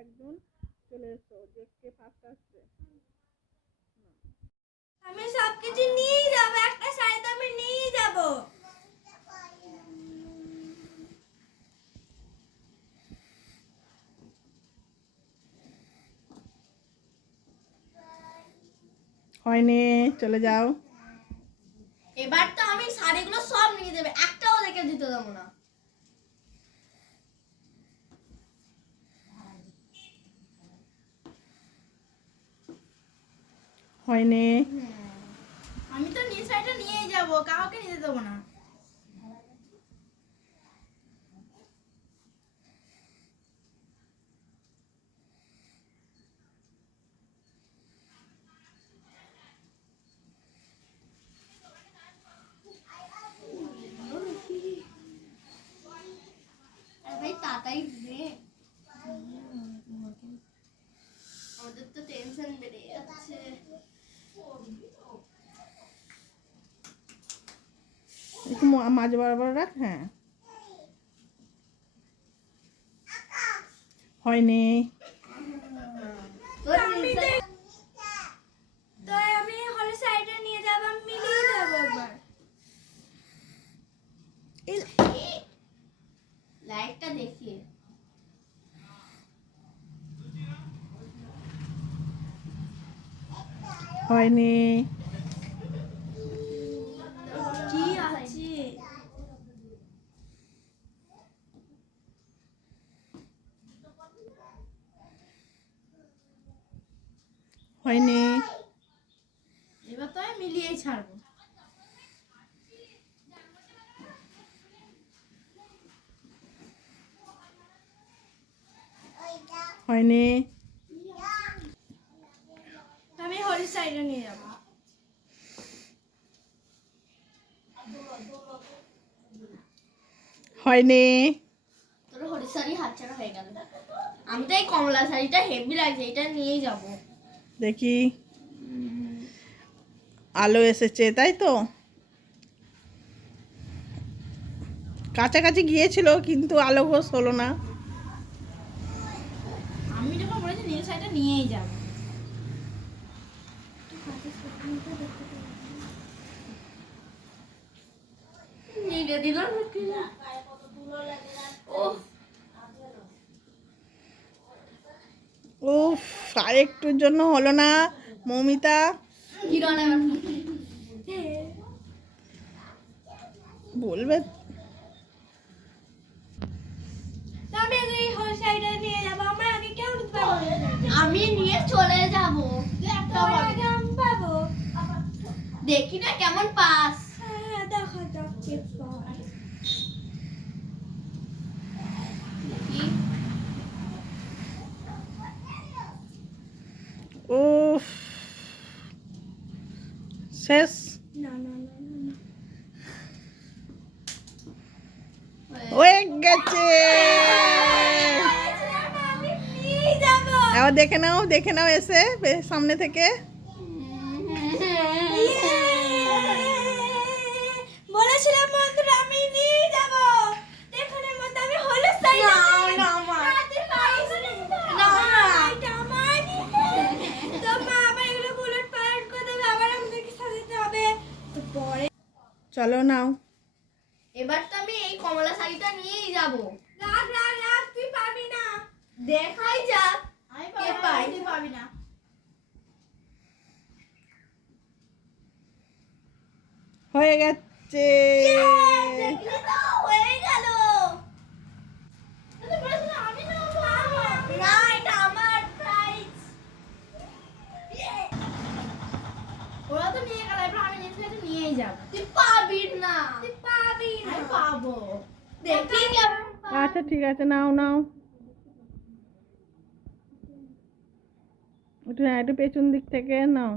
একজন চলে এসো যে কে ফার্স্ট আসছে আমি সবকিছু নিয়ে যাব একটা শাড়ি তো আমি নিয়ে যাব। হয়নি চলে যাও। এবার তো আমি শাড়িগুলো সব নিয়ে যাবে একটাও রেখে দিতে দেবো না। হয়নি। আমি তো নিজ শাড়িটা নিয়েই যাব কাউকে নিতে দেবো না। মাঝ বরাবর রাখ হ্যাঁ। হয়নি। লাইটটা দেখিয়ে। হয়নি কি আছে হয়নি এবার তো আমি মিলিয়েই ছাড়বো হয়নি? আমি হলি সাইডে নিয়ে যাব। হয়নি? তোর হলি শাড়ি হাতছাড়া হয়ে গেল। আমি তো এই কমলা শাড়িটা হেভি লাগছে এটা নিয়েই যাব। দেখি। আলো এসেছে তাই তো? কাছাকাছি গিয়েছিল কিন্তু আলো ঘোষ হলো না আমি যখন বলেছি নীল শাড়িটা নিয়েই যাব। নিয়ে ও উফ আরেকটুর জন্য হলো না মৌমিতা। বলবে আমি এই হোল শাড়িটা নিয়ে যাব আমার আগে কেউ নিতে পারব আমি নিয়ে চলে যাব আগে আমি পাবো দেখি না কেমন পাস। হ্যাঁ দেখো দেখি। উফ। শেষ? না না হয়ে গেছে। আবার দেখে নাও দেখে নাও এসে বে- সামনে থেকে। বলেছিলাম বন্ধুরা আমি নিয়ে যাব। এখানের মধ্যে আমি হলুদ শাড়ি না না আমার না। এটা আমার তো মা আবার এগুলো বুলেট পালট করে দেবে আবার আমাদেরকে সাজাতে হবে। তো পরে চলো নাও। এবার তো আমি এই কমলা শাড়িটা নিয়েই যাব। রাখ রাখ রাখ তুই পাবি না। দেখাই যাক। আমি কে পাই তুই পাবি না হয়ে গেছে দেখলি তো হয়ে গেল আমি না এটা আমার প্রাইজ ওরা তো নিয়ে গেল এবার আমি নিয়ে গেলে নিয়েই যাব তুই পাবি না তুই পাবি না আমি পাবো দেখি কেমন আচ্ছা ঠিক আছে, নাও নাও। একটু হ্যাঁ একটু পেছন দিক থেকে নাও।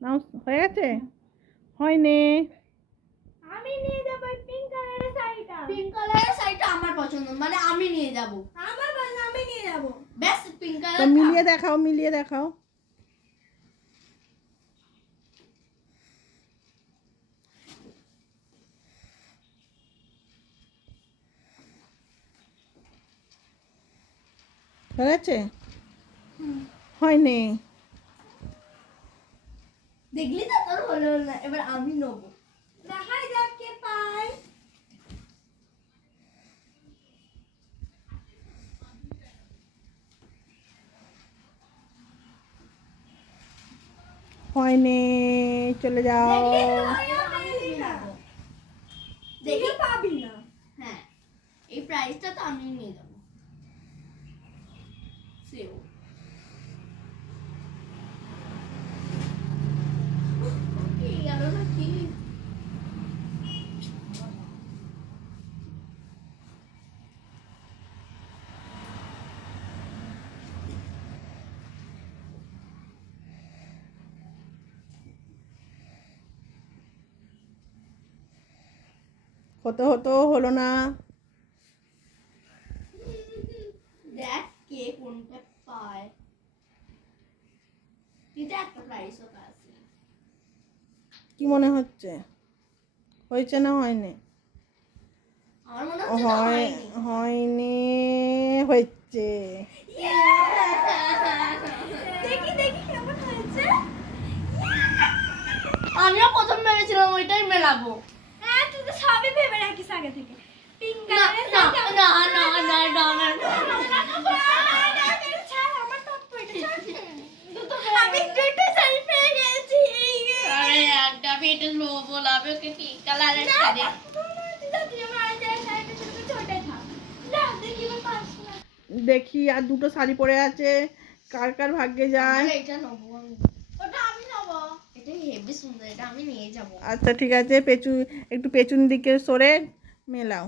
নাও, হয়ে গেছে? হয়নি আমি নিয়ে যাব পিঙ্ক কালারের শাড়িটা। পিঙ্ক কালারের শাড়িটা আমার পছন্দ মানে আমি নিয়ে যাব। আমার পছন্দ আমি নিয়ে যাব। বেশ পিঙ্ক কালার মিলিয়ে দেখাও মিলিয়ে দেখাও। হয়ে গেছে? হয়নি দেখলি তো তোর হলো না এবার আমি নেব। দেখাই যাক কে পায়। হয়নি চলে যাও। দেখি পাবি না হ্যাঁ এই প্রাইসটা তো আমি নিয়ে যাব। সেও কি গেল না কি হতো হতো হলো না? দেখ কে কোনটা পায়। মনে হচ্ছে? হয়েছে না হয়নি? হয়নি। হয়েছে। আমিও প্রথম ভেবেছিলাম ওইটাই মেলাবো। সবই ভেবে রাখিস আগে থেকে পিঙ্ক কালারের না না না না না না আমি দুটো শাড়ি পেয়ে গেছি আরে একটা পেটে লো বলাবে ওকে পিঙ্ক কালারের শাড়ি দেখি আর দুটো শাড়ি পরে আছে কার কার ভাগ্যে যায় এটা নেব আমি ওটা আমি নেব এটা হেভি সুন্দর এটা আমি নিয়ে যাব। আচ্ছা ঠিক আছে পেছু একটু পেছন দিকে সরে মেলাও।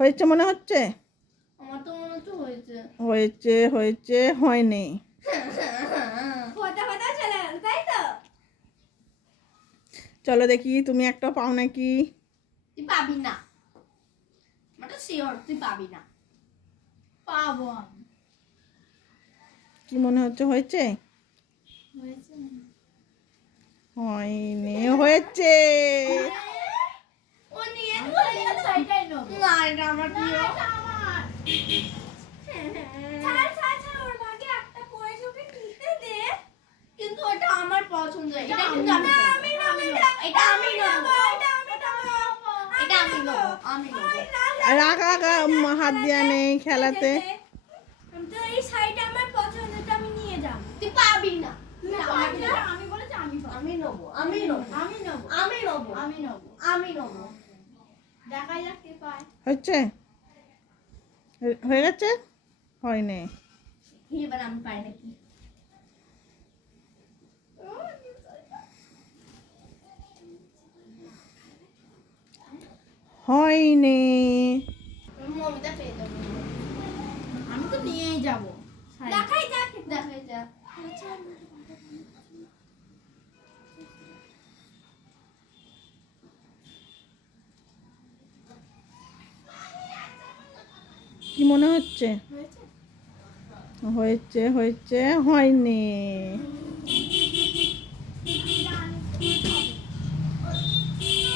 হয়েছে মনে হচ্ছে? আমার তো মনে হচ্ছে হয়েছে। হয়েছে হয়েছে হয়নি চলো দেখি তুমি একটা পাও নাকি? তুই পাবি না। মানে শিওর তুই পাবি না। পাবো আমি। কি মনে হচ্ছে হয়েছে? হয়েছে হয়নি হয়েছে। ও নিয়ে চলে গেল না এটা আমার প্রিয়। কিন্তু এটা আমার পছন্দ এটা কিন্তু আমি এটা আমি নেব এটা আমি নেব এটা আমি নেব আমি নেব রাখা রাখা হাত দেওয়া নেই খেলাতে আমি তো এই শাড়িটা আমার পছন্দ এটা আমি হয়নি। মমিতা পেয়ে যাব আমি তো নিয়েই যাব। দেখাই যাক। দেখাই যা কি মনে হচ্ছে? হয়েছে? হয়েছে হয়েছে হয়নি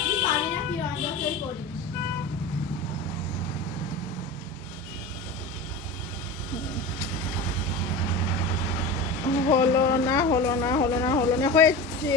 আমি পারি না কি রান্না তুই করিস হলো না হলো না হলো না হলো না হয়েছে।